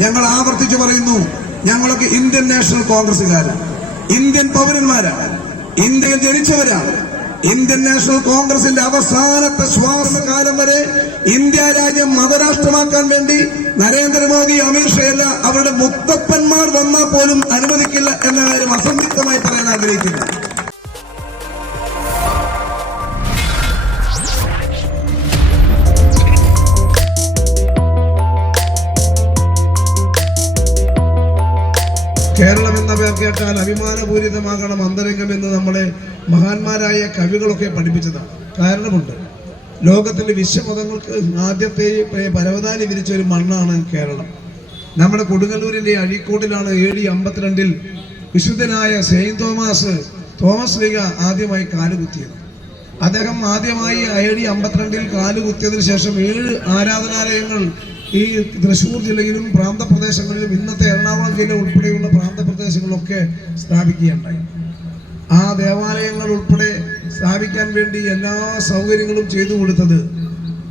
ഞങ്ങൾ ആവർത്തിച്ചു പറയുന്നു ഞങ്ങളൊക്കെ ഇന്ത്യൻ നാഷണൽ കോൺഗ്രസുകാരാണ് ഇന്ത്യൻ പൗരന്മാരാണ്. ഇന്ത്യയിൽ ജനിച്ചവരാണ്. ഇന്ത്യൻ നാഷണൽ കോൺഗ്രസിന്റെ അവസാനത്തെ ശ്വാസകാലം വരെ ഇന്ത്യ രാജ്യം മതരാഷ്ട്രമാക്കാൻ വേണ്ടി നരേന്ദ്രമോദി അമിത്ഷയല്ല അവരുടെ മുത്തപ്പന്മാർ വന്നാൽ പോലും അനുവദിക്കില്ല എന്ന കാര്യം അസംതൃപ്തമായി പറയാൻ ആഗ്രഹിക്കുന്നു. കേട്ടാൽ അഭിമാനപൂരിതമാകണം അന്തരംഗം എന്ന് നമ്മളെ മഹാന്മാരായ കവികളൊക്കെ പഠിപ്പിച്ചതാണ്. കാരണമുണ്ട്. ലോകത്തിലെ വിശ്വമതങ്ങൾക്ക് ആദ്യത്തെ പരവതാനി വിരിച്ച ഒരു മണ്ണാണ് കേരളം. നമ്മുടെ കൊടുങ്ങല്ലൂരിലെ അഴീക്കോട്ടിലാണ് എ ഡി അമ്പത്തിരണ്ടിൽ വിശുദ്ധനായ സെയിൻ തോമസ് തോമസ് ലീഗ ആദ്യമായി കാലുകുത്തിയത് അദ്ദേഹം ആദ്യമായി എ ഡി അമ്പത്തിരണ്ടിൽ കാലുകുത്തിയതിനു ശേഷം ഏഴ് ആരാധനാലയങ്ങൾ ഈ തൃശ്ശൂർ ജില്ലയിലും പ്രാന്തപ്രദേശങ്ങളിലും ഇന്നത്തെ എറണാകുളം ജില്ല ഉൾപ്പെടെയുള്ള പ്രാന്തപ്രദേശങ്ങളിലൊക്കെ സ്ഥാപിക്കുകയുണ്ടായി. ആ ദേവാലയങ്ങൾ ഉൾപ്പെടെ സ്ഥാപിക്കാൻ വേണ്ടി എല്ലാ സൗകര്യങ്ങളും ചെയ്തു കൊടുത്തത്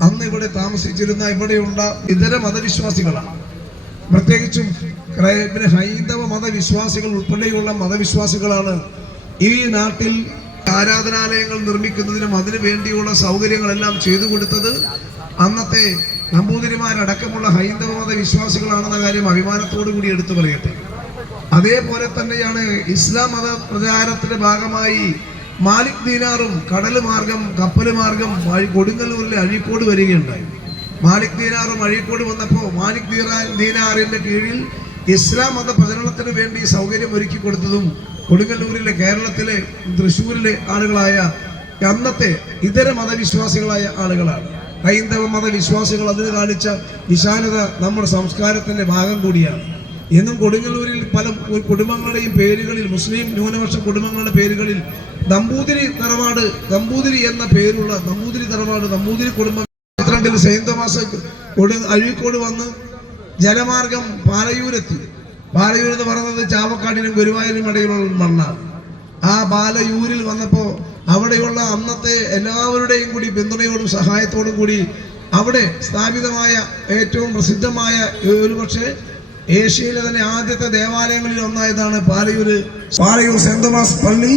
അന്ന് ഇവിടെ താമസിച്ചിരുന്ന ഇവിടെയുള്ള ഇതര മതവിശ്വാസികളാണ്. പ്രത്യേകിച്ചും പിന്നെ ഹൈന്ദവ മതവിശ്വാസികൾ ഉൾപ്പെടെയുള്ള മതവിശ്വാസികളാണ് ഈ നാട്ടിൽ ആരാധനാലയങ്ങൾ നിർമ്മിക്കുന്നതിനും അതിനു വേണ്ടിയുള്ള സൗകര്യങ്ങളെല്ലാം ചെയ്തു കൊടുത്തത്. അന്നത്തെ നമ്പൂതിരിമാരടക്കമുള്ള ഹൈന്ദവ മത വിശ്വാസികളാണെന്ന കാര്യം അഭിമാനത്തോടു കൂടി എടുത്തു പറയട്ടെ. അതേപോലെ തന്നെയാണ് ഇസ്ലാം മത പ്രചാരത്തിന്റെ ഭാഗമായി മാലിക് ദീനാറും കടൽ മാർഗം കപ്പൽ മാർഗം കൊടുങ്ങല്ലൂരിലെ അഴീക്കോട് വരികയുണ്ടായി. മാലിക് ദീനാറും അഴീക്കോട് വന്നപ്പോൾ മാലിക് ദീനാ- ദീനാറിന്റെ കീഴിൽ ഇസ്ലാം മത പ്രചരണത്തിന് വേണ്ടി സൗകര്യം ഒരുക്കി കൊടുത്തതും കൊടുങ്ങല്ലൂരിലെ കേരളത്തിലെ തൃശ്ശൂരിലെ ആളുകളായ അന്നത്തെ ഇതര മതവിശ്വാസികളായ ആളുകളാണ്. ഹൈന്ദവ മതവിശ്വാസികൾ അതിന് കാണിച്ച വിശാലത നമ്മുടെ സംസ്കാരത്തിന്റെ ഭാഗം കൂടിയാണ്. എന്നും കൊടുങ്ങല്ലൂരിൽ പല കുടുംബങ്ങളുടെയും പേരുകളിൽ മുസ്ലിം ന്യൂനപക്ഷ കുടുംബങ്ങളുടെ പേരുകളിൽ നമ്പൂതിരി തറവാട് നമ്പൂതിരി എന്ന പേരുള്ള നമ്പൂതിരി തറവാട് നമ്പൂതിരി കുടുംബം. പന്ത്രണ്ടിൽ സെയിന്റ് തോമസ് കൊടു അഴീക്കോട് വന്ന് ജലമാർഗം പാലയൂരെത്തി. പാലയൂർ എന്ന് പറയുന്നത് ചാവക്കാടിനും ഗുരുവായൂരിനും ഇടയിലുള്ള മണ്ണാണ്. ആ ബാലയൂരിൽ വന്നപ്പോൾ അവിടെയുള്ള അന്നത്തെ എല്ലാവരുടെയും കൂടി പിന്തുണയോടും സഹായത്തോടും കൂടി അവിടെ സ്ഥാപിതമായ ഏറ്റവും പ്രസിദ്ധമായ ഒരു പക്ഷേ ഏഷ്യയിലെ തന്നെ ആദ്യത്തെ ദേവാലയങ്ങളിൽ ഒന്നായതാണ് പാലയൂര്. പാലയൂർ സെന്റ് തോമസ് പള്ളി.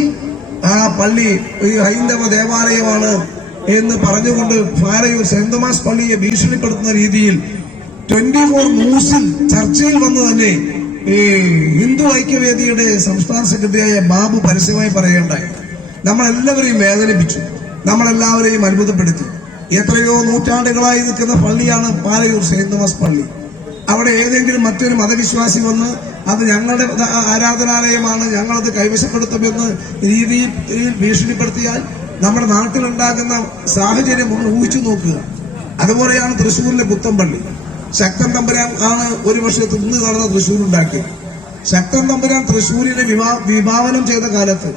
ആ പള്ളി ഈ ഹൈന്ദവ ദേവാലയമാണ് എന്ന് പറഞ്ഞുകൊണ്ട് പാലയൂർ സെന്റ് തോമസ് പള്ളിയെ ഭീഷണിപ്പെടുത്തുന്ന രീതിയിൽ ട്വന്റി ഫോർ ന്യൂസിൽ ചർച്ചയിൽ വന്ന് തന്നെ ഈ ഹിന്ദു ഐക്യവേദിയുടെ സംസ്ഥാന സെക്രട്ടറിയായ ബാബു പരസ്യമായി പറയുകയുണ്ടായി. നമ്മളെല്ലാവരെയും വേദനിപ്പിച്ചു. നമ്മളെല്ലാവരെയും അത്ഭുതപ്പെടുത്തി. എത്രയോ നൂറ്റാണ്ടുകളായി നിൽക്കുന്ന പള്ളിയാണ് പാലയൂർ സെയിന്റ് തോമസ് പള്ളി. അവിടെ ഏതെങ്കിലും മറ്റൊരു മതവിശ്വാസി വന്ന് അത് ഞങ്ങളുടെ ആരാധനാലയമാണ് ഞങ്ങളത് കൈവശപ്പെടുത്തുമെന്ന് രീതിയിൽ ഭീഷണിപ്പെടുത്തിയാൽ നമ്മുടെ നാട്ടിലുണ്ടാകുന്ന സാഹചര്യം ഒന്ന് ഊഹിച്ചു നോക്കുക. അതുപോലെയാണ് തൃശ്ശൂരിലെ പുത്തമ്പള്ളി ശക്തൻ തമ്പുരാൻ ആണ് ഒരു പക്ഷേ തിന്നു കാണുന്ന തൃശ്ശൂർ ഉണ്ടാക്കിയത് ശക്തൻ തമ്പുരാൻ തൃശ്ശൂരിനെ വിവാ വിഭാവനം ചെയ്ത കാലത്ത്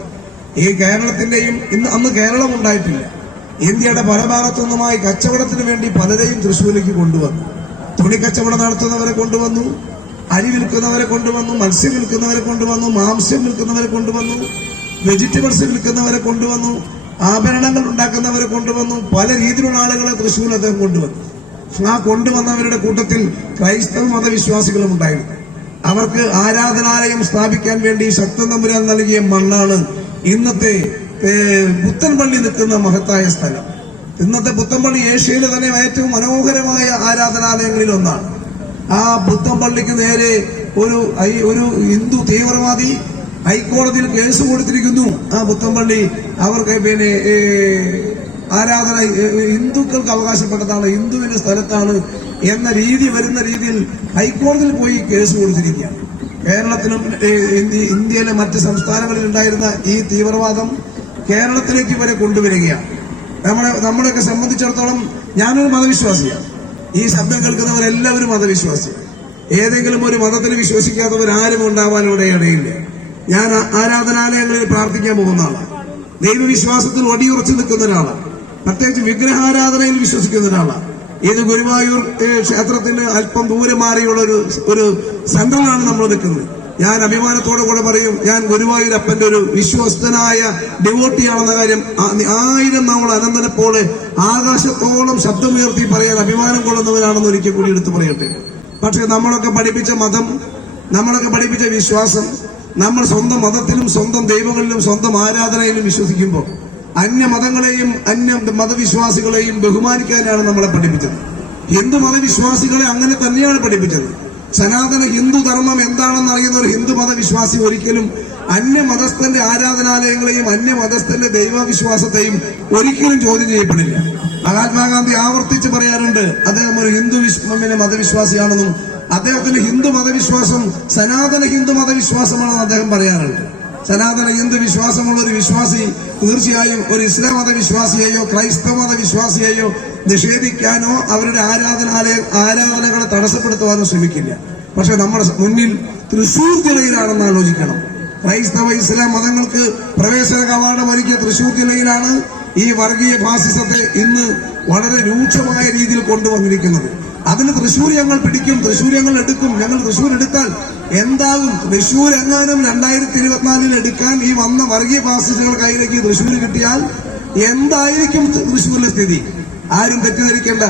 ഈ കേരളത്തിന്റെയും ഇന്ന് അന്ന് കേരളം ഉണ്ടായിട്ടില്ല. ഇന്ത്യയുടെ പല ഭാഗത്തു നിന്നുമായി കച്ചവടത്തിന് വേണ്ടി പലരെയും തൃശ്ശൂരിലേക്ക് കൊണ്ടുവന്നു. തുണി തുണിക്കച്ചവടം നടത്തുന്നവരെ കൊണ്ടുവന്നു അരി വിൽക്കുന്നവരെ കൊണ്ടുവന്നു മത്സ്യം വിൽക്കുന്നവരെ കൊണ്ടുവന്നു മാംസ്യം വിൽക്കുന്നവരെ കൊണ്ടുവന്നു വെജിറ്റബിൾസ് വിൽക്കുന്നവരെ കൊണ്ടുവന്നു ആഭരണങ്ങൾ ഉണ്ടാക്കുന്നവരെ കൊണ്ടുവന്നു പല രീതിയിലുള്ള ആളുകളെ തൃശ്ശൂരിൽ അദ്ദേഹം കൊണ്ടുവന്നു. ആ കൊണ്ടുവന്നവരുടെ കൂട്ടത്തിൽ ക്രൈസ്തവ മതവിശ്വാസികളും ഉണ്ടായിരുന്നു. അവർക്ക് ആരാധനാലയം സ്ഥാപിക്കാൻ വേണ്ടി ശക്തൻ തമ്പുരാൻ നൽകിയ മണ്ണാണ് ഇന്നത്തെ പുത്തൻപള്ളി നിൽക്കുന്ന മഹത്തായ സ്ഥലം. ഇന്നത്തെ പുത്തൻപള്ളി ഏഷ്യയിലെ തന്നെ ഏറ്റവും മനോഹരമായ ആരാധനാലയങ്ങളിൽ ഒന്നാണ്. ആ പുത്തൻപള്ളിക്ക് നേരെ ഒരു ഒരു ഹിന്ദു തീവ്രവാദി ഹൈക്കോടതിയിൽ കേസ് കൊടുത്തിരിക്കുന്നു. ആ പുത്തൻപള്ളി അവർക്ക് പിന്നെ ആരാധന ഹിന്ദുക്കൾക്ക് അവകാശപ്പെട്ടതാണ് ഹിന്ദുവിന്റെ സ്ഥലത്താണ് എന്ന രീതി വരുന്ന രീതിയിൽ ഹൈക്കോടതിയിൽ പോയി കേസ് കൊടുത്തിരിക്കുകയാണ് കേരളത്തിലും ഇന്ത്യയിലെ മറ്റ് സംസ്ഥാനങ്ങളിൽ ഉണ്ടായിരുന്ന ഈ തീവ്രവാദം കേരളത്തിലേക്ക് വരെ കൊണ്ടുവരികയാണ്. നമ്മളെ നമ്മളെയൊക്കെ സംബന്ധിച്ചിടത്തോളം ഞാനൊരു മതവിശ്വാസിയാണ്. ഈ ശബ്ദം കേൾക്കുന്നവരെല്ലാവരും മതവിശ്വാസി ഏതെങ്കിലും ഒരു മതത്തിൽ വിശ്വസിക്കാത്തവരാരും ഉണ്ടാവാൻ ഇവിടെ ഇടയില്ല. ഞാൻ ആരാധനാലയങ്ങളിൽ പ്രാർത്ഥിക്കാൻ പോകുന്ന ആളാണ്. ദൈവവിശ്വാസത്തിൽ ഒടിയുറച്ചു നിൽക്കുന്ന ഒരാളാണ്. പ്രത്യേകിച്ച് വിഗ്രഹാരാധനയിൽ വിശ്വസിക്കുന്ന ഒരാളാണ് ഇത് ഗുരുവായൂർ ക്ഷേത്രത്തിന് അല്പം ദൂരെ മാറിയുള്ള ഒരു ഒരു സെന്ററിലാണ് നമ്മൾ നിൽക്കുന്നത്. ഞാൻ അഭിമാനത്തോടെ കൂടെ പറയും ഞാൻ ഗുരുവായൂരപ്പന്റെ ഒരു വിശ്വസ്തനായ ഡിവോട്ടിയാണെന്ന കാര്യം ആയിരം നമ്മൾ അനന്തനെ പോലെ ആകാശത്തോളം ശബ്ദമുയർത്തി പറയാൻ അഭിമാനം കൊള്ളുന്നവനാണെന്ന് ഒരിക്കൽ കൂടി എടുത്തു പറയട്ടെ. പക്ഷെ നമ്മളൊക്കെ പഠിപ്പിച്ച മതം നമ്മളൊക്കെ പഠിപ്പിച്ച വിശ്വാസം നമ്മൾ സ്വന്തം മതത്തിലും സ്വന്തം ദൈവങ്ങളിലും സ്വന്തം ആരാധനയിലും വിശ്വസിക്കുമ്പോൾ അന്യ മതങ്ങളെയും അന്യ മതവിശ്വാസികളെയും ബഹുമാനിക്കാനാണ് നമ്മളെ പഠിപ്പിച്ചത്. ഹിന്ദു മതവിശ്വാസികളെ അങ്ങനെ തന്നെയാണ് പഠിപ്പിച്ചത്. സനാതന ഹിന്ദു ധർമ്മം എന്താണെന്ന് അറിയുന്ന ഒരു ഹിന്ദു മതവിശ്വാസി ഒരിക്കലും അന്യ മതസ്ഥന്റെ ആരാധനാലയങ്ങളെയും അന്യ മതസ്ഥന്റെ ദൈവവിശ്വാസത്തെയും ഒരിക്കലും ചോദ്യം ചെയ്യപ്പെടില്ല. മഹാത്മാഗാന്ധി ആവർത്തിച്ച് പറയാറുണ്ട് അദ്ദേഹം ഒരു ഹിന്ദു മതവിശ്വാസിയാണെന്നും അദ്ദേഹത്തിന്റെ ഹിന്ദു മതവിശ്വാസം സനാതന ഹിന്ദു മതവിശ്വാസമാണെന്ന് അദ്ദേഹം പറയാറുണ്ട്. സനാതന ഹിന്ദു വിശ്വാസമുള്ള ഒരു വിശ്വാസി തീർച്ചയായും ഒരു ഇസ്ലാം മത വിശ്വാസിയെയോ ക്രൈസ്തവ മത വിശ്വാസിയെയോ നിഷേധിക്കാനോ അവരുടെ ആരാധനാലയ ആരാധനകളെ തടസ്സപ്പെടുത്തുവാനോ ശ്രമിക്കില്ല. പക്ഷെ നമ്മുടെ മുന്നിൽ തൃശൂർ ജില്ലയിലാണെന്ന് ആലോചിക്കണം. ക്രൈസ്തവ ഇസ്ലാം മതങ്ങൾക്ക് പ്രവേശന കവാടം ഒരുക്കിയ തൃശൂർ ജില്ലയിലാണ് ഈ വർഗീയ ഫാസിസത്തെ ഇന്ന് വളരെ രൂക്ഷമായ രീതിയിൽ കൊണ്ടുവന്നിരിക്കുന്നത്. അതിന് തൃശ്ശൂർ ഞങ്ങൾ പിടിക്കും തൃശ്ശൂർ ഞങ്ങൾ എടുക്കും. ഞങ്ങൾ തൃശ്ശൂർ എടുത്താൽ എന്താകും? തൃശ്ശൂർ എങ്ങാനും രണ്ടായിരത്തി ഇരുപത്തിനാലിൽ എടുക്കാൻ ഈ വന്ന വർഗീയ ഫാസിസ്റ്റുകൾ കയ്യിലേക്ക് തൃശ്ശൂർ കിട്ടിയാൽ എന്തായിരിക്കും തൃശ്ശൂരിലെ സ്ഥിതി? ആരും തെറ്റിദ്ധരിക്കേണ്ട.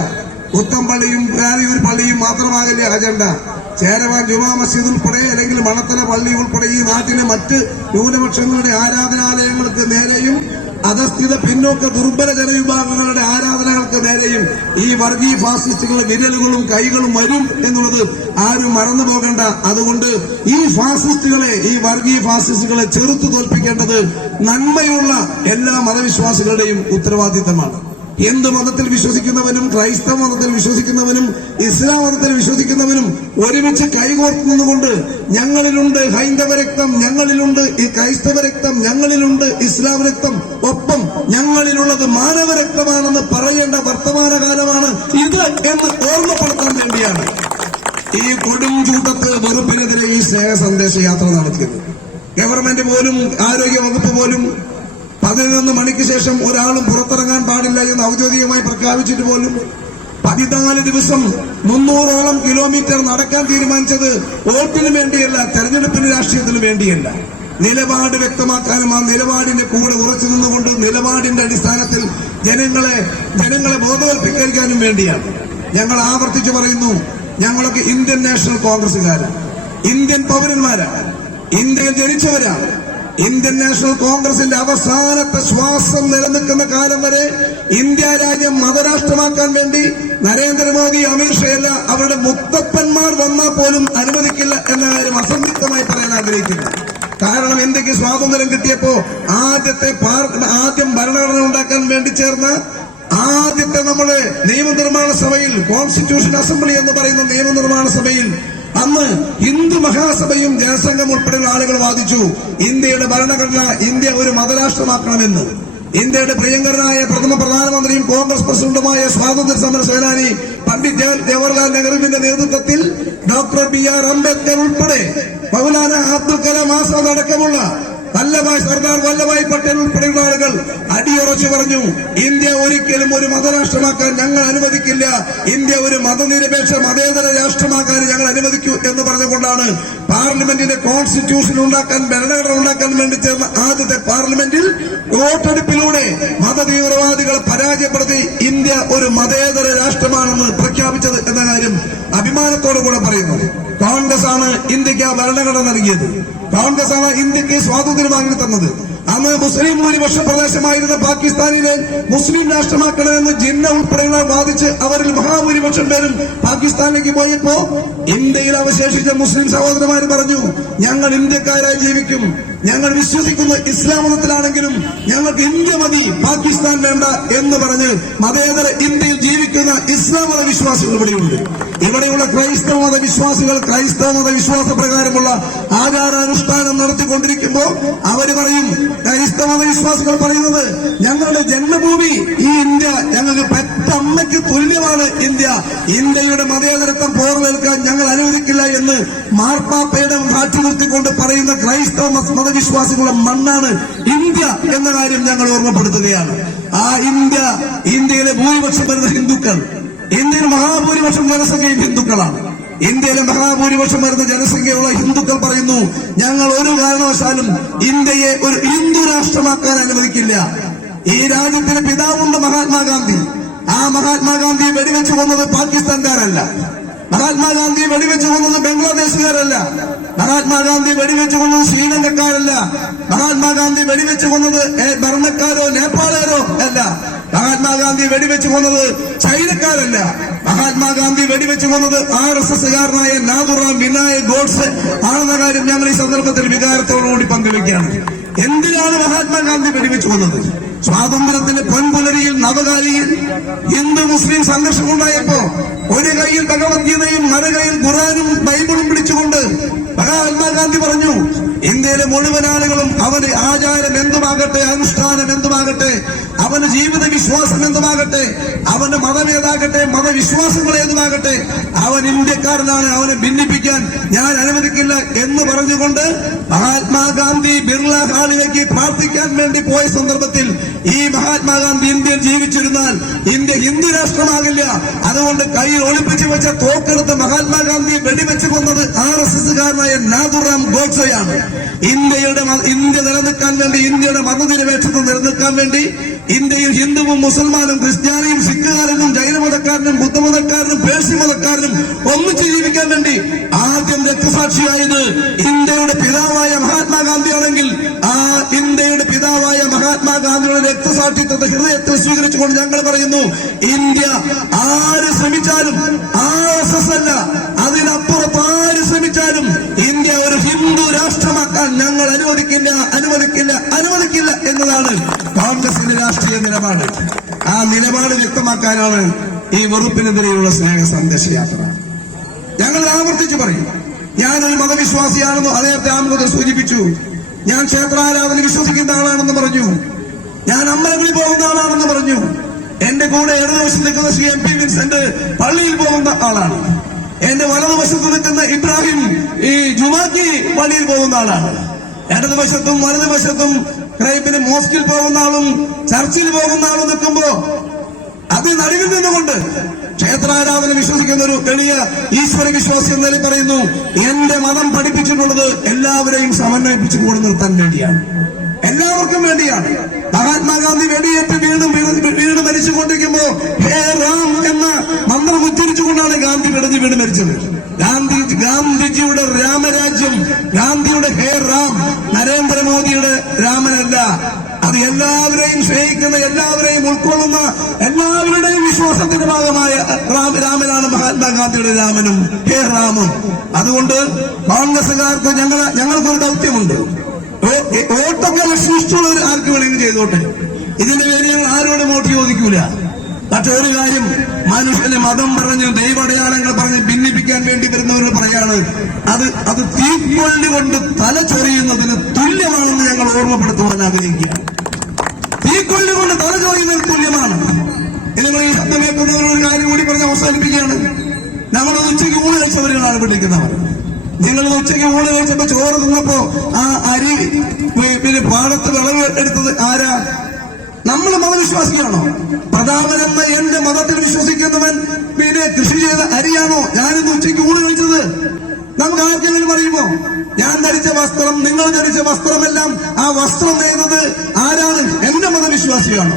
പുത്തമ്പള്ളിയും ഒരു പള്ളിയും മാത്രമാകില്ല അജണ്ട. ചേരവാൻ ജുമാ മസ്ജിദ് ഉൾപ്പെടെ അല്ലെങ്കിൽ മണത്തല പള്ളി ഉൾപ്പെടെ ഈ നാട്ടിലെ മറ്റ് ന്യൂനപക്ഷങ്ങളുടെ ആരാധനാലയങ്ങൾക്ക് നേരെയും അധസ്ഥിത പിന്നോക്ക ദുർബല ജനവിഭാഗങ്ങളുടെ ആരാധനകൾക്ക് നേരെയും ഈ വർഗീയ ഫാസിസ്റ്റുകൾ വിരലുകളും കൈകളും വരും എന്നുള്ളത് ആരും മറന്നു പോകേണ്ട. അതുകൊണ്ട് ഈ ഫാസിസ്റ്റുകളെ ഈ വർഗീയ ഫാസിസ്റ്റുകളെ ചെറുത്തു തോൽപ്പിക്കേണ്ടത് നന്മയുള്ള എല്ലാ മതവിശ്വാസികളുടെയും ഉത്തരവാദിത്തമാണ്. ഹിന്ദു മതത്തിൽ വിശ്വസിക്കുന്നവനും ക്രൈസ്തവ മതത്തിൽ വിശ്വസിക്കുന്നവനും ഇസ്ലാം മതത്തിൽ വിശ്വസിക്കുന്നവനും ഒരുമിച്ച് കൈകോർക്കുന്നതുകൊണ്ട് ഞങ്ങളിലുണ്ട് ഹൈന്ദവ രക്തം ഞങ്ങളിലുണ്ട് ഈ ക്രൈസ്തവ രക്തം ഞങ്ങളിലുണ്ട് ഇസ്ലാം രക്തം. ഒപ്പം ഞങ്ങളിലുള്ളത് മാനവ രക്തമാണെന്ന് പറയേണ്ട വർത്തമാനകാലമാണ് ഇത് എന്ന് ഓർമ്മപ്പെടുത്താൻ വേണ്ടിയാണ്. ഈ കൊടും ചൂട്ടത്ത് വെറുപ്പിനെതിരെ ഈ സ്നേഹ സന്ദേശ യാത്ര നടത്തിയത്. ഗവൺമെന്റ് പോലും ആരോഗ്യ വകുപ്പ് പോലും പതിനൊന്ന് മണിക്ക് ശേഷം ഒരാളും പുറത്തിറങ്ങാൻ പാടില്ല എന്ന് ഔദ്യോഗികമായി പ്രഖ്യാപിച്ചിട്ട് പോലും പതിനാല് ദിവസം മുന്നൂറോളം കിലോമീറ്റർ നടക്കാൻ തീരുമാനിച്ചത് വോട്ടിന് വേണ്ടിയല്ല തെരഞ്ഞെടുപ്പിന് രാഷ്ട്രീയത്തിന് വേണ്ടിയല്ല. നിലപാട് വ്യക്തമാക്കാനും ആ നിലപാടിന്റെ കൂടെ ഉറച്ചു നിന്നുകൊണ്ട് നിലപാടിന്റെ അടിസ്ഥാനത്തിൽ ജനങ്ങളെ ജനങ്ങളെ ബോധവൽപ്പിക്കാനും വേണ്ടിയാണ്. ഞങ്ങൾ ആവർത്തിച്ചു പറയുന്നു ഞങ്ങളൊക്കെ ഇന്ത്യൻ നാഷണൽ കോൺഗ്രസുകാരാണ് ഇന്ത്യൻ പൗരന്മാരാണ്. ഇന്ത്യയിൽ ജനിച്ചവരാണ്. ഇന്ത്യൻ നാഷണൽ കോൺഗ്രസിന്റെ അവസാനത്തെ ശ്വാസം നിലനിൽക്കുന്ന കാലം വരെ ഇന്ത്യ രാജ്യം മതരാഷ്ട്രമാക്കാൻ വേണ്ടി നരേന്ദ്രമോദി അമിത്ഷയല്ല അവരുടെ മുത്തപ്പന്മാർ വന്നാൽ പോലും അനുവദിക്കില്ല എന്ന കാര്യം അസംതൃപ്തമായി പറയാൻ ആഗ്രഹിക്കുന്നു. കാരണം ഇന്ത്യയ്ക്ക് സ്വാതന്ത്ര്യം കിട്ടിയപ്പോ ആദ്യത്തെ ആദ്യം ഭരണഘടന ഉണ്ടാക്കാൻ വേണ്ടി ചേർന്ന ആദ്യത്തെ നമ്മുടെ നിയമനിർമ്മാണ സഭയിൽ കോൺസ്റ്റിറ്റ്യൂഷൻ അസംബ്ലി എന്ന് പറയുന്ന നിയമനിർമ്മാണ സഭയിൽ അന്ന് ഹിന്ദു മഹാസഭയും ജനസംഘം ഉൾപ്പെടെയുള്ള ആളുകൾ വാദിച്ചു ഇന്ത്യയുടെ ഭരണഘടന ഇന്ത്യ ഒരു മതരാഷ്ട്രമാക്കണമെന്ന്. ഇന്ത്യയുടെ പ്രിയങ്കരനായ പ്രഥമ പ്രധാനമന്ത്രിയും കോൺഗ്രസ് പ്രസിഡന്റുമായ സ്വാതന്ത്ര്യ സമര സേനാനി പണ്ഡിറ്റ് ജവഹർ- ജവഹർലാൽ നെഹ്റുവിന്റെ നേതൃത്വത്തിൽ ഡോക്ടർ ബി ആർ അംബേദ്കർ ഉൾപ്പെടെ മൗലാന അബ്ദുൽ കലാം ആസാദ് അടക്കമുള്ള വല്ലഭായ് സർദാർ വല്ലഭായ് പട്ടേൽ ഉൾപ്പെടെയുള്ള ആളുകൾ അടിയുറച്ചു പറഞ്ഞു ഇന്ത്യ ഒരിക്കലും ഒരു മതരാഷ്ട്രമാക്കാൻ ഞങ്ങൾ അനുവദിക്കില്ല. ഇന്ത്യ ഒരു മതനിരപേക്ഷ മതേതര രാഷ്ട്രമാക്കാൻ ഞങ്ങൾ അനുവദിക്കൂ എന്ന് പറഞ്ഞുകൊണ്ടാണ് പാർലമെന്റിന്റെ കോൺസ്റ്റിറ്റ്യൂഷൻ ഉണ്ടാക്കാൻ ഭരണഘടന ഉണ്ടാക്കാൻ വേണ്ടി ചേർന്ന ആദ്യത്തെ പാർലമെന്റിൽ വോട്ടെടുപ്പിലൂടെ മതതീവ്രവാദികളെ പരാജയപ്പെടുത്തി ഇന്ത്യ ഒരു മതേതര രാഷ്ട്രമാണെന്ന് പ്രഖ്യാപിച്ചത് എന്ന കാര്യം അഭിമാനത്തോടു കൂടെ പറയുന്നു. കോൺഗ്രസ് ആണ് ഇന്ത്യയ്ക്ക് ആ ഭരണഘടന നൽകിയത്. കോൺഗ്രസ് ആണ് ഇന്ത്യയ്ക്ക് സ്വാതന്ത്ര്യം വാങ്ങി തന്നത്. അന്ന് മുസ്ലിം ഭൂരിപക്ഷ പ്രദേശമായിരുന്ന പാകിസ്ഥാനിലെ മുസ്ലിം രാഷ്ട്രമാക്കണമെന്ന് ജിന്ന ഉൾപ്പെടെയുള്ള വാദിച്ച് അവരിൽ മഹാഭൂരിപക്ഷം പേരും പാകിസ്ഥാനിലേക്ക് പോയപ്പോ ഇന്ത്യയിൽ അവശേഷിച്ച മുസ്ലിം സഹോദരന്മാർ പറഞ്ഞു ഞങ്ങൾ ഇന്ത്യക്കാരായി ജീവിക്കും. ഞങ്ങൾ വിശ്വസിക്കുന്ന ഇസ്ലാം മതത്തിലാണെങ്കിലും ഞങ്ങൾക്ക് ഇന്ത്യ മതി പാകിസ്ഥാൻ വേണ്ട എന്ന് പറഞ്ഞ് മതേതര ഇന്ത്യയിൽ ജീവിക്കുന്ന ഇസ്ലാം മത വിശ്വാസികൾ ഇവിടെയുണ്ട്. ഇവിടെയുള്ള ക്രൈസ്തവ മത വിശ്വാസികൾ ക്രൈസ്തവ മത വിശ്വാസ പ്രകാരമുള്ള ആചാരാനുഷ്ഠാനം നടത്തിക്കൊണ്ടിരിക്കുമ്പോൾ അവർ പറയും ക്രൈസ്തവ മത വിശ്വാസികൾ പറയുന്നത് ഞങ്ങളുടെ ജന്മഭൂമി ഈ ഇന്ത്യ ഞങ്ങൾക്ക് പെറ്റമ്മയ്ക്ക് തുല്യമാണ് ഇന്ത്യ. ഇന്ത്യയുടെ മതേതരത്വം പോർവേൽക്കാൻ ഞങ്ങൾ അനുവദിക്കില്ല എന്ന് മാർപ്പാപ്പയുടെ മാറ്റി നിർത്തിക്കൊണ്ട് പറയുന്ന ക്രൈസ്തവ മത- മതവിശ്വാസികളുടെ മണ്ണാണ് ഇന്ത്യ എന്ന കാര്യം ഞങ്ങൾ ഓർമ്മപ്പെടുത്തുകയാണ്. ആ ഇന്ത്യ ഇന്ത്യയിലെ ഭൂരിപക്ഷം വരുന്ന ഹിന്ദുക്കൾ ഇന്ത്യയിൽ മഹാഭൂരിപക്ഷം ജനസംഖ്യയും ഹിന്ദുക്കളാണ്. ഇന്ത്യയിലെ മഹാഭൂരിപക്ഷം വരുന്ന ജനസംഖ്യയുള്ള ഹിന്ദുക്കൾ പറയുന്നു ഞങ്ങൾ ഒരു കാരണവശാലും ഇന്ത്യയെ ഒരു ഹിന്ദു രാഷ്ട്രമാക്കാൻ അനുവദിക്കില്ല. ഈ രാജ്യത്തിന്റെ പിതാവുണ്ട് മഹാത്മാഗാന്ധി. ആ മഹാത്മാഗാന്ധിയെ വെടിവെച്ചു കൊന്നത് പാകിസ്ഥാൻകാരല്ല. മഹാത്മാഗാന്ധി വെടിവെച്ചു കൊന്നത് ബംഗ്ലാദേശുകാരല്ല. മഹാത്മാഗാന്ധി വെടിവെച്ചു കൊന്നത് ശ്രീലങ്കക്കാരല്ല. മഹാത്മാഗാന്ധി വെടിവെച്ചു കൊന്നത് ബർമ്മക്കാരോ നേപ്പാളുകാരോ അല്ല. മഹാത്മാഗാന്ധി വെടിവെച്ചു കൊന്നത് ചൈനക്കാരല്ല. മഹാത്മാഗാന്ധി വെടിവെച്ചു കൊന്നത് ആർ എസ് എസ്സുകാരനായ നാദുറാം വിനായക് ഗോഡ്സ് ആണെന്ന കാര്യം ഞങ്ങൾ ഈ സന്ദർഭത്തിൽ വികാരത്തോടുകൂടി പങ്കുവയ്ക്കുകയാണ്. എന്തിനാണ് മഹാത്മാഗാന്ധി വെടിവെച്ചു കൊന്നത് സ്വാതന്ത്ര്യത്തിന്റെ പൊൻപുലരിയിൽ നവകാലിയിൽ ഹിന്ദു മുസ്ലിം സംഘർഷം ഉണ്ടായപ്പോ ഒരു കയ്യിൽ ഭഗവത്ഗീതയും മറുകൈയിൽ ഖുറാനും ബൈബിളും പിടിച്ചുകൊണ്ട് മഹാത്മാഗാന്ധി പറഞ്ഞു ഇന്ത്യയിലെ മുഴുവൻ ആളുകളും അവന് ആചാരം എന്തുമാകട്ടെ അനുഷ്ഠാനം എന്തുമാകട്ടെ അവന് ജീവിത വിശ്വാസം എന്തുമാകട്ടെ അവന്റെ മതം ഏതാകട്ടെ മതവിശ്വാസങ്ങൾ ഏതുമാകട്ടെ അവൻ ഇന്ത്യക്കാരനാണ് അവനെ ഭിന്നിപ്പിക്കാൻ ഞാൻ അനുവദിക്കില്ല എന്ന് പറഞ്ഞുകൊണ്ട് മഹാത്മാഗാന്ധി ബിർള ഹാളിലേക്ക് പ്രാർത്ഥിക്കാൻ വേണ്ടി പോയ സന്ദർഭത്തിൽ ഈ മഹാത്മാഗാന്ധി ഇന്ത്യൻ ജീവിച്ചിരുന്നാൽ ഇന്ത്യ ഹിന്ദു രാഷ്ട്രമാകില്ല. അതുകൊണ്ട് കയ്യിൽ ഒളിപ്പിച്ച് വെച്ച തോക്കെടുത്ത് മഹാത്മാഗാന്ധി വെടിവെച്ച് കൊന്നത് ആർ എസ് എസ്സുകാരനായ നാദുറാം ഗോഡ്സെയാണ്. ഇന്ത്യയുടെ ഇന്ത്യ നിലനിൽക്കാൻ വേണ്ടി ഇന്ത്യയുടെ മതനിരപേക്ഷത നിലനിൽക്കാൻ വേണ്ടി ഇന്ത്യയിൽ ഹിന്ദുവും മുസൽമാനും ക്രിസ്ത്യാനിയും സിഖുകാരനും ജൈനമതക്കാരനും ബുദ്ധമതക്കാരനും പേഴ്സി മതക്കാരനും ഒന്നിച്ച് ജീവിക്കാൻ വേണ്ടി ആദ്യം രക്തസാക്ഷിയായത് ഇന്ത്യയുടെ പിതാവായ മഹാത്മാഗാന്ധിയാണെങ്കിൽ ആ ഇന്ത്യയുടെ പിതാവായ മഹാത്മാഗാന്ധിയുടെ രക്തസാക്ഷിത്വത്തെ ഹൃദയത്തിൽ സ്വീകരിച്ചുകൊണ്ട് ഞങ്ങൾ പറയുന്നു ഇന്ത്യ ആര് ശ്രമിച്ചാലും ആർ എസ് എസ് അല്ല അതിനപ്പുറത്ത് ആര് ശ്രമിച്ചാലും രാഷ്ട്രമാക്കാൻ ഞങ്ങൾ അനുവദിക്കില്ല അനുവദിക്കില്ല അനുവദിക്കില്ല എന്നതാണ് കോൺഗ്രസിന്റെ രാഷ്ട്രീയ നിലപാട്. ആ നിലപാട് വ്യക്തമാക്കാനാണ് ഈ വെറുപ്പിനെതിരെയുള്ള സ്നേഹ സന്ദേശ യാത്ര ഞങ്ങൾ ആവർത്തിച്ചു പറയും ഞാനൊരു മതവിശ്വാസിയാണെന്ന് അദ്ദേഹത്തെ ആമുഖത്തെ സൂചിപ്പിച്ചു. ഞാൻ ക്ഷേത്രാരാധന വിശ്വസിക്കുന്ന ആളാണെന്ന് പറഞ്ഞു. ഞാൻ അമ്പലങ്ങളിൽ പോകുന്ന ആളാണെന്ന് പറഞ്ഞു. എന്റെ കൂടെ ഇടതുവശത്ത് നിൽക്കുന്ന ശ്രീ എം പി വിൻസെന്റ് പള്ളിയിൽ പോകുന്ന ആളാണ്. എന്റെ വലതുവശത്ത് നിൽക്കുന്ന ഇബ്രാഹിം ഈ ജുമാക്കി പള്ളിയിൽ പോകുന്ന ആളാണ്. ഇടതുവശത്തും വലതുവശത്തും ക്രൈബിന് മോസ്കിൽ പോകുന്ന ആളും ചർച്ചിൽ പോകുന്ന ആളും നിൽക്കുമ്പോ അത് നടുവിൽ നിന്നുകൊണ്ട് ക്ഷേത്രാരാധന വിശ്വസിക്കുന്ന ഒരു എളിയ ഈശ്വര വിശ്വാസി എന്ന നിലയിൽ പറയുന്നു എന്റെ മതം പഠിപ്പിച്ചിട്ടുള്ളത് എല്ലാവരെയും സമന്വയിപ്പിച്ചു കൂടെ നിർത്താൻ വേണ്ടിയാണ്. എല്ലാവർക്കും വേണ്ടിയാണ്. മഹാത്മാഗാന്ധി വെടിയേറ്റ് വീണ്ടും വീട് മരിച്ചുകൊണ്ടിരിക്കുമ്പോ ഹേ റാം എന്ന മന്ത്രം ഉച്ചരിച്ചുകൊണ്ടാണ് ഗാന്ധി പിടഞ്ഞ് വീട് മരിച്ചത്. ഗാന്ധി ഗാന്ധിജിയുടെ രാമരാജ്യം ഗാന്ധിയുടെ ഹേ റാം നരേന്ദ്രമോദിയുടെ രാമനല്ല. അത് എല്ലാവരെയും സ്നേഹിക്കുന്ന എല്ലാവരെയും ഉൾക്കൊള്ളുന്ന എല്ലാവരുടെയും വിശ്വാസത്തിന്റെ ഭാഗമായ രാമനാണ് മഹാത്മാഗാന്ധിയുടെ രാമനും ഹേ റാമും അതുകൊണ്ട് കോൺഗ്രസുകാർക്ക് ഞങ്ങൾ ഞങ്ങൾക്കൊരു ദൗത്യമുണ്ട്. വോട്ടൊക്കെ സൃഷ്ടിച്ചുള്ളവർ ആർക്ക് വേണമെങ്കിലും ചെയ്തോട്ടെ? ഇതിന്റെ പേര് ഞങ്ങൾ ആരോടും വോട്ട് ചോദിക്കൂല. ഒരു കാര്യം മനുഷ്യന്റെ മതം പറഞ്ഞ് ദൈവടയാളങ്ങൾ പറഞ്ഞ് ഭിന്നിപ്പിക്കാൻ വേണ്ടി വരുന്നവരോട് പറയാണ് അത് അത് തീക്കൊള്ളി കൊണ്ട് തല ചൊറിയുന്നതിന് തുല്യമാണെന്ന് ഞങ്ങൾ ഓർമ്മപ്പെടുത്തുവാൻ ആഗ്രഹിക്കുക തീക്കൊള്ളി കൊണ്ട് തല ചൊറിയുന്നതിന് തുല്യമാണ്. നിങ്ങൾ ഈ ശബ്ദം ഒരു കാര്യം കൂടി പറഞ്ഞ് അവസാനിപ്പിക്കുകയാണ്. നമ്മൾ ഉച്ചയ്ക്ക് ഊണ് കഴിച്ചവരുകളാണ് വിളിക്കുന്നവർ നിങ്ങൾ ഉച്ചയ്ക്ക് ഊണ് കഴിച്ചപ്പോ ചോറ് തിന്നപ്പോ ആ അരി പിന്നെ പാടത്ത് വിളവ് എടുത്തത് ആരാ? നമ്മൾ മതവിശ്വാസിയാണോ പ്രതാപനെന്ന എന്റെ മതത്തിൽ വിശ്വസിക്കുന്നവൻ പിന്നെ കൃഷി ചെയ്ത അരിയാണോ ഞാനിന്ന് ഉച്ചയ്ക്ക് ഊണ് കഴിച്ചത്? നമുക്ക് ആർക്കെങ്കിലും പറയുമോ ഞാൻ ധരിച്ച വസ്ത്രം നിങ്ങൾ ധരിച്ച വസ്ത്രമെല്ലാം ആ വസ്ത്രം നേരുന്നത് ആരാണ്? എന്റെ മതവിശ്വാസിയാണോ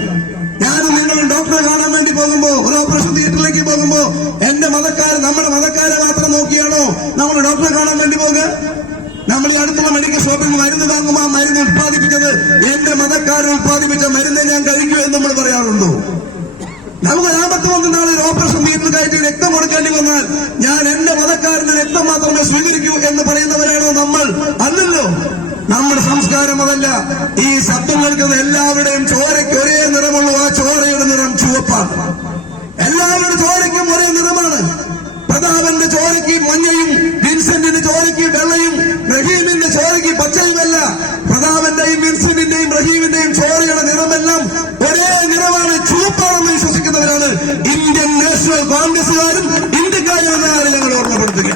ഞാനും നിങ്ങളും ഡോക്ടറെ കാണാൻ വേണ്ടി പോകുമ്പോ ഒരു ഓപ്പറേഷൻ തിയേറ്ററിലേക്ക് പോകുമ്പോ എന്റെ മതക്കാർ നമ്മുടെ മതക്കാരെ മാത്രം നോക്കിയാണോ നമ്മൾ ഡോക്ടറെ കാണാൻ വേണ്ടി പോകുക നമ്മൾ ഈ അടുത്തുള്ള മെഡിക്കൽ ഷോപ്പിൽ നിന്ന് മരുന്ന് വാങ്ങും. ആ മരുന്ന് ഉത്പാദിപ്പിച്ചത് എന്റെ മതക്കാരൻ ഉത്പാദിപ്പിച്ച മരുന്ന് ഞാൻ കഴിക്കൂ എന്ന് നമ്മൾ പറയാറുണ്ടോ. നമുക്ക് ലാഭത്ത് വന്ന നാളെ ഒരു ഓപ്പറേഷൻ തീരുന്ന കയറ്റി രക്തം കൊടുക്കേണ്ടി വന്നാൽ ഞാൻ എന്റെ മതക്കാരന്റെ രക്തം മാത്രമേ സ്വീകരിക്കൂ എന്ന് പറയുന്നവരാണോ നമ്മൾ? അല്ലല്ലോ. നമ്മുടെ സംസ്കാരം അതല്ല. ഈ ശബ്ദം കേൾക്കുന്ന എല്ലാവരുടെയും ചോരയ്ക്ക് ഒരേ നിറമുള്ളൂ ആ ചോരയുടെ നിറം ചുവപ്പാണ് എല്ലാവരുടെ ചോരയ്ക്കും ഒരേ നിറമാണ് പ്രതാപന്റെ ചോരയ്ക്ക് മഞ്ഞയും വിൻസെന്റിന്റെ ചോരയ്ക്ക് വെള്ളയും റഹീമിന്റെ ചോരയ്ക്ക് പച്ചയുമല്ല പ്രതാപന്റെയും വിൻസെന്റിന്റെയും റഹീമിന്റെയും ചോരയുടെ നിറമെല്ലാം ഒരേ നിറമാണ് ചുവപ്പാണെന്ന് വിശ്വസിക്കുന്നവരാണ് ഇന്ത്യൻ നാഷണൽ കോൺഗ്രസുകാരും ഇന്ത്യക്കാരും എന്ന കാര്യം ഞങ്ങൾ ഓർമ്മപ്പെടുത്തുക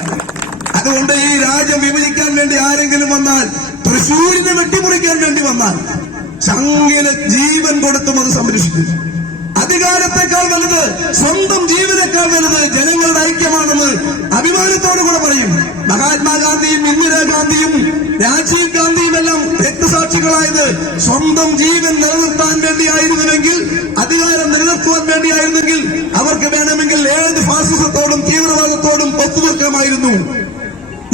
അതുകൊണ്ട് ഈ രാജ്യം വിഭജിക്കാൻ വേണ്ടി ആരെങ്കിലും വന്നാൽ തൃശൂരിനെ വെട്ടിമുറിക്കാൻ വേണ്ടി വന്നാൽ ചങ്ങിന് ജീവൻ കൊടുത്തും അത് സംരക്ഷിക്കും. അധികാരത്തെക്കാൾ വലുത് സ്വന്തം ജീവനേക്കാൾ വലുത് ജനങ്ങളുടെ ഐക്യമാണെന്ന് അഭിമാനത്തോടു കൂടെ പറയും. മഹാത്മാഗാന്ധിയും ഇന്ദിരാഗാന്ധിയും രാജീവ് ഗാന്ധിയും എല്ലാം രക്തസാക്ഷികളായത് സ്വന്തം ജീവൻ നിലനിർത്താൻ വേണ്ടിയായിരുന്നുവെങ്കിൽ അധികാരം നിലനിർത്തുവാൻ വേണ്ടിയായിരുന്നെങ്കിൽ അവർക്ക് വേണമെങ്കിൽ ഏത് ഫാസിസത്തോടും തീവ്രവാദത്തോടും ഒത്തുനിൽക്കാമായിരുന്നു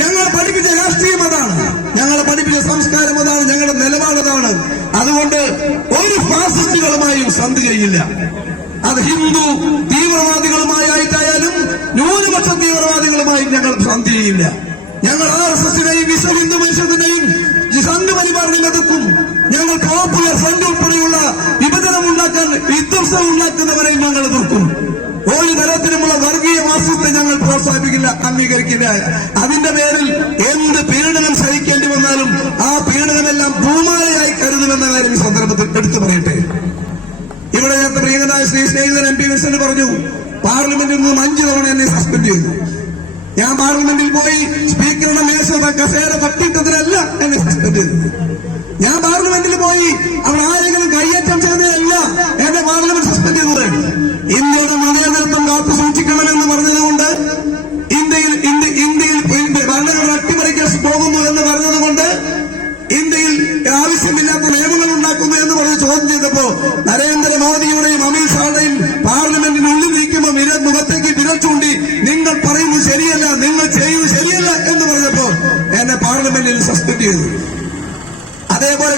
ഞങ്ങൾ പഠിപ്പിച്ച രാഷ്ട്രീയം അതാണ്. ഞങ്ങൾ പഠിപ്പിച്ച സംസ്കാരം അതാണ്. ഞങ്ങളുടെ നിലപാട് അതാണ്. അതുകൊണ്ട് ഒരു ഫാസിസ്റ്റുകളുമായും സന്ധി ചെയ്യില്ല. അത് ഹിന്ദു തീവ്രവാദികളുമായിട്ടായാലും ന്യൂനപക്ഷ തീവ്രവാദികളുമായും ഞങ്ങൾ സന്ധി ചെയ്യില്ല. ഞങ്ങൾ ആർ എസ് എസിനെയും വിശ്വ ഹിന്ദു പരിഷത്തിനെയും സംഘ പരിപാടിയും എതിർക്കും. ഞങ്ങൾ പോപ്പുലർ ഫ്രണ്ട് ഉൾപ്പെടെയുള്ള വിഭജനം ഉണ്ടാക്കാൻ വിധ്വംസം ഉണ്ടാക്കുന്നവരെയും ഞങ്ങൾ എതിർക്കും. അംഗീകരിക്കില്ല. അതിന്റെ പേരിൽ എന്ത് പീഡനം സഹിക്കേണ്ടി വന്നാലും ആ പീഡനമെല്ലാം ഭൂമാലയായി കരുതുമെന്ന കാര്യം ഈ സന്ദർഭത്തിൽ എടുത്തു പറയട്ടെ. ഇവിടെ നേരത്തെ പ്രിയങ്കരായ ശ്രീ സ്നേഹിതൻ എം പി വിൻസെന്റ് പറഞ്ഞു പാർലമെന്റിൽ നിന്ന് അഞ്ചു തവണ എന്നെ സസ്പെൻഡ് ചെയ്തു. ഞാൻ പാർലമെന്റിൽ പോയി സ്പീക്കറുടെ മേശ കസേര തട്ടിയിട്ടതിനല്ല എന്നെ സസ്പെൻഡ് ചെയ്തു ഞാൻ പാർലമെന്റിൽ പോയി അവിടെ ആരെങ്കിലും കയ്യേറ്റം ചെയ്തതല്ല എന്നെ പാർലമെന്റ് സസ്പെൻഡ് ചെയ്തത്. ഇന്ത്യയുടെ മതേതരത്വം കാത്തു സൂക്ഷിക്കണമെന്ന്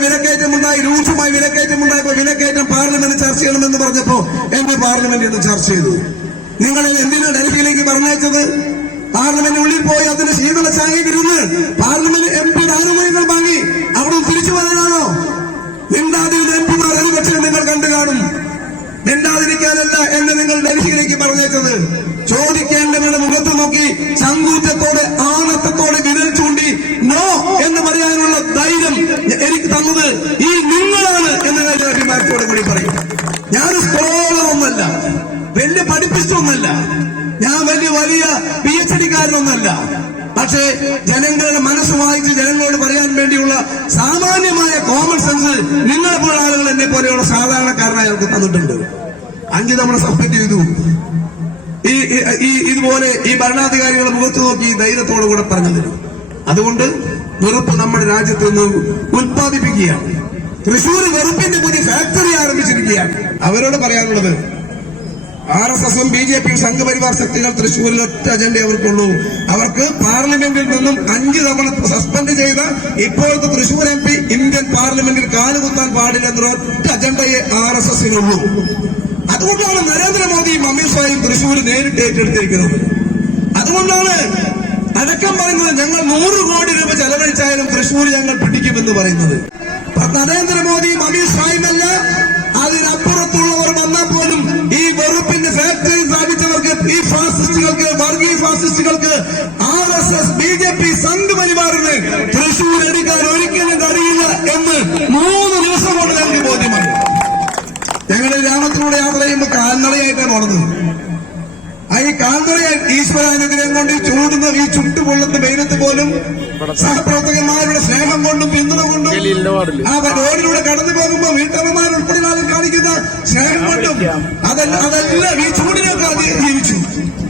വിലക്കയറ്റമുണ്ടായി രൂക്ഷമായി വിലക്കയറ്റമുണ്ടായപ്പോ വിലക്കയറ്റം പാർലമെന്റ് ചർച്ച ചെയ്യണമെന്ന് പറഞ്ഞപ്പോ എന്നെ പാർലമെന്റിൽ നിന്ന് ചർച്ച ചെയ്തു. നിങ്ങൾ എന്തിനാണ് ഡൽഹിയിലേക്ക് പറഞ്ഞയച്ചത്? പാർലമെന്റ് ഉള്ളിൽ പോയി അതിന്റെ ശീതള ചായയിൽ ഇരുന്ന് പാർലമെന്റ് എം പി ആനുകൂല്യങ്ങൾ വാങ്ങി അവിടെ തിരിച്ചു വരാനാണോ? മിണ്ടാതിരുന്ന എം പിമാർ ഒരുപക്ഷെ നിങ്ങൾ കണ്ടു കാണും. മിണ്ടാതിരിക്കാനല്ല എന്നെ നിങ്ങൾ ഡൽഹിയിലേക്ക് പറഞ്ഞേച്ചത് ചോദിക്കേണ്ടവരുടെ മുഖത്ത് നോക്കി സങ്കൂറ്റത്തോടെ ആണത്തത്തോടെ പഠിപ്പിച്ചൊന്നല്ല ഞാൻ വലിയ വലിയ പി എച്ച് ഡിക്കാരനൊന്നല്ല പക്ഷേ ജനങ്ങളുടെ മനസ്സ് വായിച്ച് ജനങ്ങളോട് പറയാൻ വേണ്ടിയുള്ള സാമാന്യമായ കോമൺ സെൻസ് നിങ്ങളെ പോലെ ആളുകൾ എന്നെ പോലെയുള്ള സാധാരണക്കാരനായി അവർക്ക് തന്നിട്ടുണ്ട്. അഞ്ച് തവണ സസ്പെൻഡ് ചെയ്തു. ഈ ഈ- ഇതുപോലെ ഈ ഭരണാധികാരികളെ മുഖത്ത് നോക്കി ധൈര്യത്തോടു കൂടെ പറഞ്ഞു തരും അതുകൊണ്ട് വെറുപ്പ് നമ്മുടെ രാജ്യത്ത് നിന്ന് ഉത്പാദിപ്പിക്കുകയാണ്. തൃശൂർ വെറുപ്പിന്റെ പുതിയ ഫാക്ടറി ആരംഭിച്ചിരിക്കുകയാണ്. അവരോട് പറയാനുള്ളത് ആർ എസ് എസും ബി ജെ പിയും സംഘപരിവാർ ശക്തികൾ തൃശ്ശൂരിൽ ഒറ്റ അജണ്ട അവർക്കുള്ളൂ. അവർക്ക് പാർലമെന്റിൽ നിന്നും അഞ്ച് തവണ സസ്പെൻഡ് ചെയ്ത ഇപ്പോഴത്തെ തൃശൂർ എം പി ഇന്ത്യൻ പാർലമെന്റിൽ കാലുകുത്താൻ പാടില്ല എന്നൊരു ഒറ്റ അജണ്ടയെ ആർ എസ് എസിനുള്ളൂ. അതുകൊണ്ടാണ് നരേന്ദ്രമോദിയും അമിത്ഷായും തൃശൂർ നേരിട്ട് ഏറ്റെടുത്തിരിക്കുന്നത്. അതുകൊണ്ടാണ് അടക്കം പറയുന്നത് ഞങ്ങൾ നൂറ് കോടി രൂപ ചെലവഴിച്ചായാലും തൃശൂർ ഞങ്ങൾ പിടിക്കുമെന്ന് പറയുന്നത്. നരേന്ദ്രമോദിയും അമിത്ഷായുമല്ല അതിനപ്പുറത്തുള്ളവർ വന്നാൽ ഈ ഫാസിസ്റ്റുകൾക്ക് വർഗീയ ഫാസിസ്റ്റുകൾക്ക് R S S B J P Sangh പരിവാറിന് Thrissur എടുക്കാൻ ഒരിക്കലും കഴിയില്ല എന്ന് മൂന്ന് ദിവസം കൊണ്ട് ഞങ്ങൾക്ക് ബോധ്യമായി. ഞങ്ങളുടെ ഗ്രാമത്തിലൂടെ യാത്ര ചെയ്യുമ്പോൾ കാൽനടയായിട്ടാണ് ആ ഈ ഈശ്വര ഈശ്വരാനുഗ്രഹം കൊണ്ട് ഈ ചൂടുന്ന ഈ ചുട്ടുപൊള്ളുന്ന വെയിലത്ത് പോലും സഹപ്രവർത്തകന്മാരുടെ സ്നേഹം കൊണ്ടും പിന്തുണ കൊണ്ടും ആ റോഡിലൂടെ കടന്നു പോകുമ്പോൾ വീട്ടമ്മമാർ ഉൾപ്പെടെ കാണിക്കുന്ന സ്നേഹം കൊണ്ടും അതല്ല അതല്ല ഈ ചൂടിനൊക്കെ അതിജീവിച്ചു.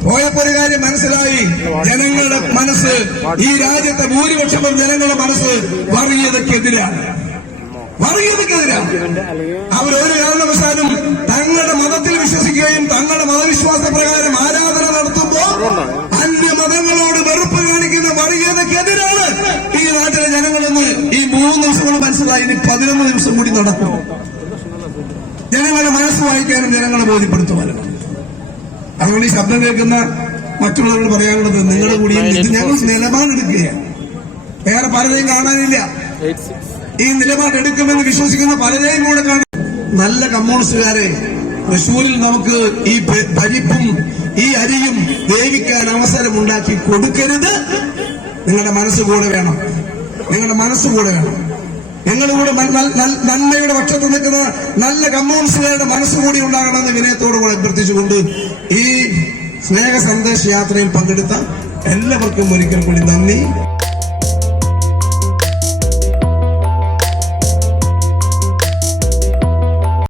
പോയപ്പോ ഒരു കാര്യം മനസ്സിലായി. ജനങ്ങളുടെ മനസ്സ് ഈ രാജ്യത്തെ ഭൂരിപക്ഷം ജനങ്ങളുടെ മനസ്സ് വർഗീയതക്കെതിരാണ് വർഗീയതക്കെതിരാണ് അവരൊരു കാരണവശാലും തങ്ങളുടെ മതത്തിൽ വിശ്വസിക്കുകയും തങ്ങളുടെ മതവിശ്വാസ പ്രകാരം ആരാധന നടത്തുമ്പോൾ അന്യ മതങ്ങളോട് വെറുപ്പ് കാണിക്കുന്ന വർഗീയതക്കെതിരാണ് ഈ നാട്ടിലെ ജനങ്ങളെന്ന് ഈ മൂന്ന് ദിവസം കൂടെ മനസ്സിലായി. ഇനി പതിനൊന്ന് ദിവസം കൂടി നടക്കും. ജനങ്ങളെ മനസ്സ് വായിക്കാനും ജനങ്ങളെ ബോധ്യപ്പെടുത്തുവാനും. അതുകൊണ്ട് ഈ ശബ്ദം കേൾക്കുന്ന മറ്റുള്ളവരോട് പറയാനുള്ളത് നിങ്ങളുടെ കൂടി ഞങ്ങൾ നിലപാടെടുക്കുകയാണ്. വേറെ പലരെയും കാണാനില്ല. ഈ നിലപാടെടുക്കുമെന്ന് വിശ്വസിക്കുന്ന പലരെയും കൂടെ കാണും. നല്ല കമ്മ്യൂണിസ്റ്റുകാരെ തൃശൂരിൽ നമുക്ക് ഈ പരിപ്പും ഈ അരിയും വേവിക്കാൻ അവസരം ഉണ്ടാക്കി കൊടുക്കരുത്. നിങ്ങളുടെ മനസ്സ് കൂടെ വേണം. നിങ്ങളുടെ മനസ്സ് കൂടെ വേണം. നിങ്ങളുടെ നന്മയുടെ പക്ഷത്ത് നിൽക്കുന്ന നല്ല കമ്മ്യൂണിസ്റ്റുകാരുടെ മനസ്സുകൂടി ഉണ്ടാകണമെന്ന് വിനയത്തോടു കൂടെ അഭ്യർത്ഥിച്ചുകൊണ്ട് ഈ സ്നേഹ സന്ദേശ യാത്രയിൽ പങ്കെടുത്ത എല്ലാവർക്കും ഒരിക്കൽ കൂടി നന്ദി.